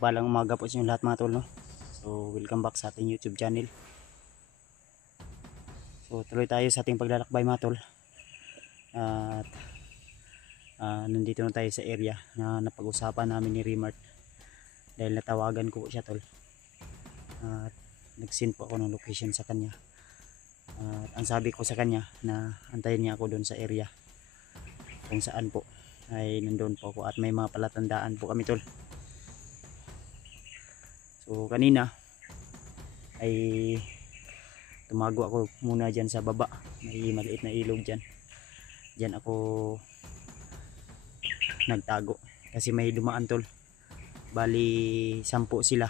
Mapagpalang umaga po sa inyo lahat mga tol, no? So welcome back sa ating YouTube channel. So tuloy tayo sa ating paglalakbay mga tol. At nandito na tayo sa area na napag-usapan namin ni Remart. Dahil natawagan ko siya tol. At nag-send po ako ng location sa kanya. At ang sabi ko sa kanya na antayin niya ako doon sa area. Kung saan po ay nandoon po ako at may mga palatandaan po kami tol. So kanina ay tumago ako muna dyan sa baba. May maliit na ilog dyan. Dyan ako nagtago kasi may dumaan tol. Bali 10 sila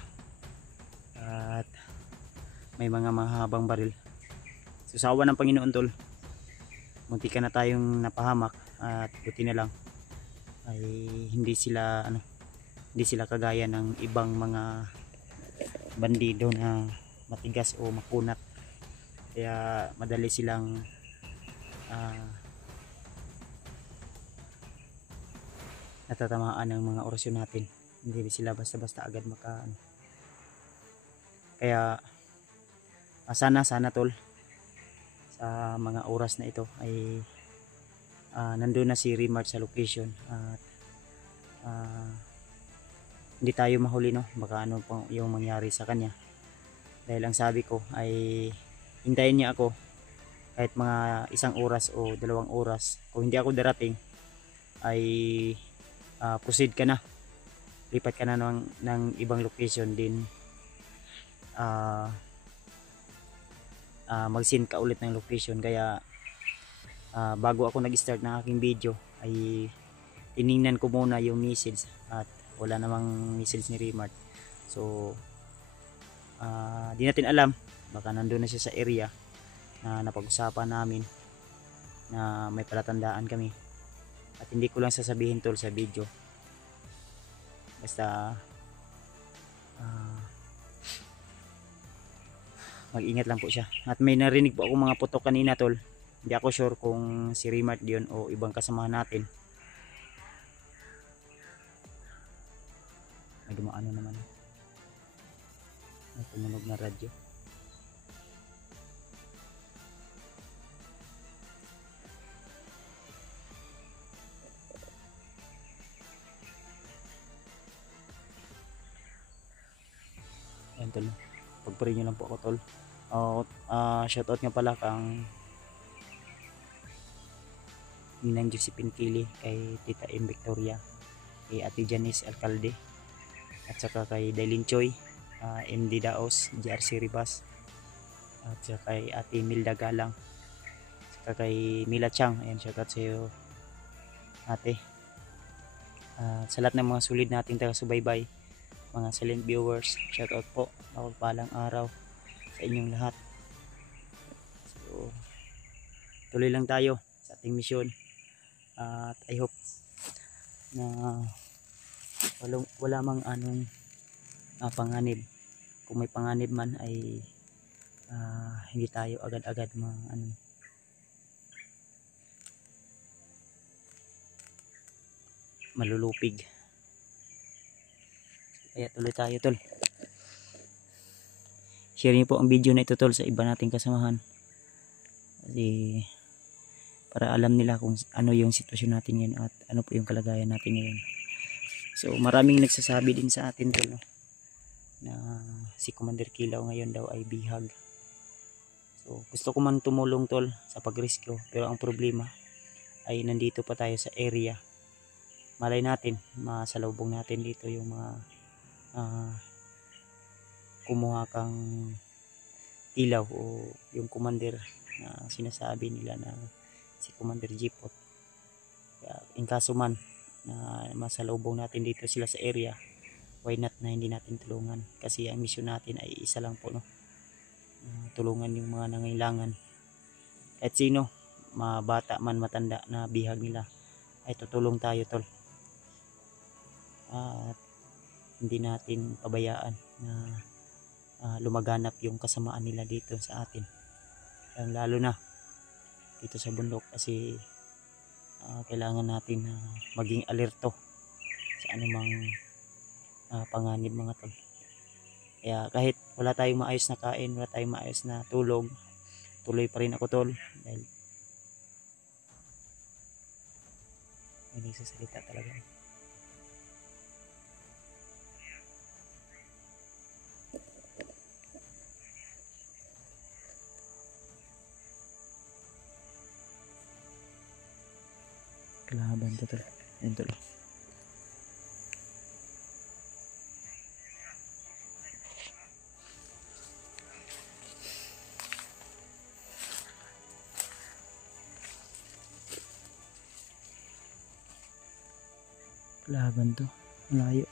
at may mga mahabang baril. So sa awa ng Panginoon tol, muntik na tayong napahamak at buti na lang ay hindi sila kagaya ng ibang mga bandido na matigas o makunat, kaya madali silang natatamaan ng mga orasyon natin. Hindi sila basta-basta agad kaya sana tol sa mga oras na ito ay nandun na si Remart sa location at hindi tayo mahuli, no? Baka ano pang yung mangyari sa kanya. Dahil ang sabi ko ay hintayin niya ako kahit mga 1 oras o 2 oras. Kung hindi ako darating ay proceed ka na, lipat ka na ng ibang location din. Mag-send ka ulit ng location. Kaya bago ako nag-start ng aking video ay tiningnan ko muna yung message at wala namang message ni Remart. So di natin alam, baka nandun na siya sa area na napag-usapan namin na may palatandaan kami. At hindi ko lang sasabihin tol sa video, basta mag-ingat lang po siya. At may narinig po ako mga putok kanina tol. Hindi ako sure kung si Remart yun o ibang kasamahan natin. May dumaan na naman. May tumunog na radyo. Ayan tol, pagpuri nyo lang po ako tol. Shoutout nga pala kang Ninang Josephine Kili, kay Tita M. Victoria, kay Ate Janice Alcalde, at saka kay Dailin Choi, MD Daos, JRC Ribas, at saka kay Ate Milda Galang, at saka kay Mila Chang. Ayan, shoutout sa iyo ate. Sa lahat ng mga sulit nating taga-subaybay, mga silent viewers, shoutout po. Mapagpalang araw sa inyong lahat. So tuloy lang tayo sa ating misyon at I hope na wala mang anong panganib. Kung may panganib man ay hindi tayo agad-agad malulupig. Kaya tuloy tayo tol. Share niyo po ang video na ito tol sa iba nating kasamahan, kasi para alam nila kung ano yung sitwasyon natin ngayon at ano po yung kalagayan natin ngayon. So maraming nagsasabi din sa atin tol, no, na si Commander Kilaw ngayon daw ay bihag. So gusto ko man tumulong tol sa pagrescue, pero ang problema ay nandito pa tayo sa area. Malay natin masalubong natin dito yung mga kumuha kang ilaw o yung commander na sinasabi nila na si Commander Jipot. In kaso man na masalubong natin dito sila sa area, why not na hindi natin tulungan, kasi ang mission natin ay isa lang po, no? Tulungan yung mga nangailangan. At sino, mabata man matanda na bihag nila, ay tutulong tayo tol. At hindi natin pabayaan na lumaganap yung kasamaan nila dito sa atin, lalo na dito sa bundok, kasi kailangan natin maging alerto sa anumang panganib mga tol. Kaya kahit wala tayong maayos na kain, wala tayong maayos na tulog, tuloy pa rin ako tol. Dahil may nagsasalita talaga. Kalaban to tol. Yan tol. Laban to, malayo.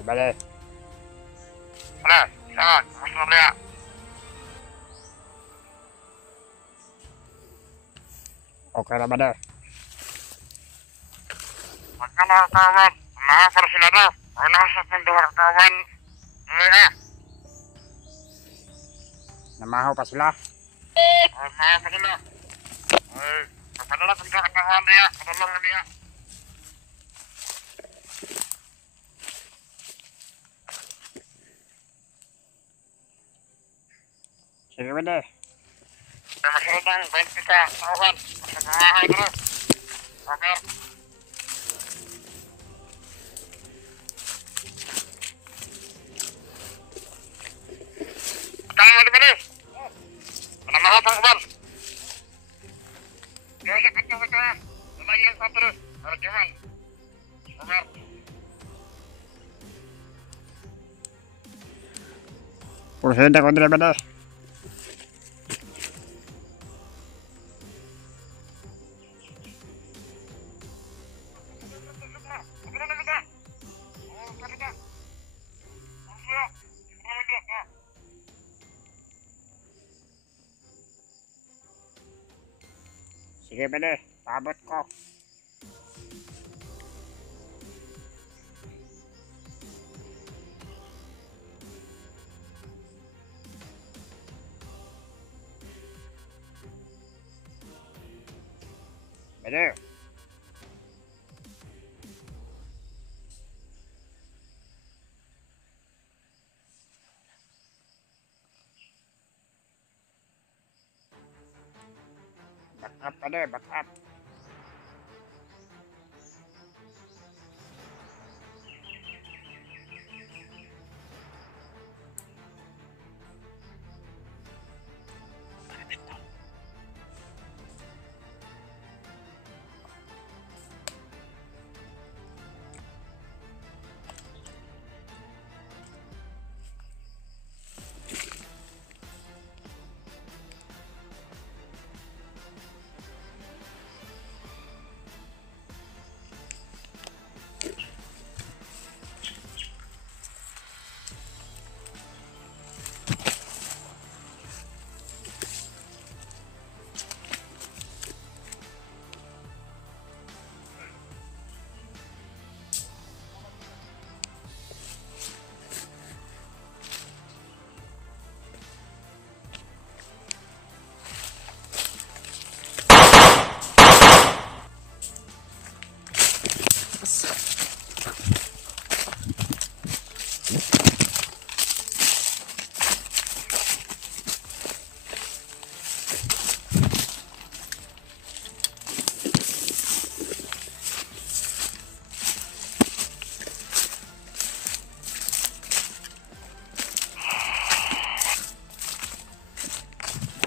Balik. Mana? Jangan, masuk dia. Oke, lah balik. Mana kawan? Nah, persilada. Mana sependur kawan? Ya. Nama aku pasilah. Nama pasilah. Pasilah tidak kawan dia, tolong dia. Sige ba deh? Masih bang, baik kita, kawan. Masih terus. Oke. Tangan mau diberi. Nama apa kawan? Ya, kacau. Lumayan satu. Harus jalan. Oke. Urusnya kontra beda. Sige ba deh, paabot ko. Bede. Back up, bede, back up.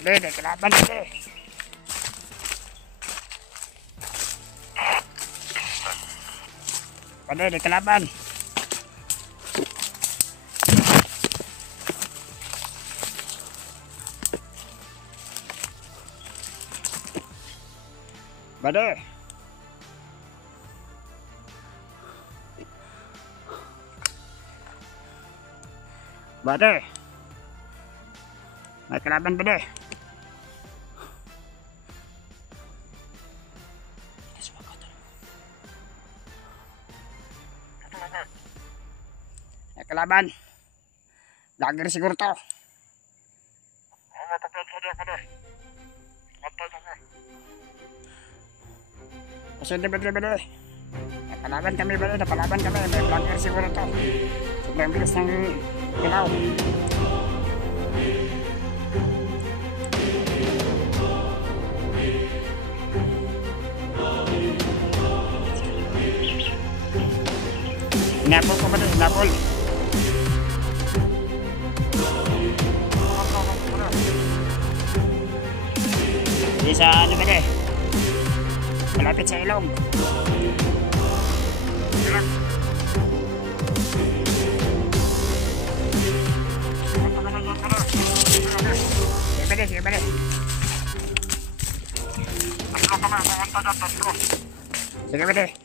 Deh, kenapa deh? Pada di kelaban. Bade. Bade. May kalaban bade. May kalaban. Lager siguro to. Kasi bade. Napalaban kami bade, napalaban kami. May lager siguro to. Sobrang bilis ng ilaw. Inapol ko bade, inapol. Di sa ano bade? Malapit sa ilog. Sige bade. Sige bade.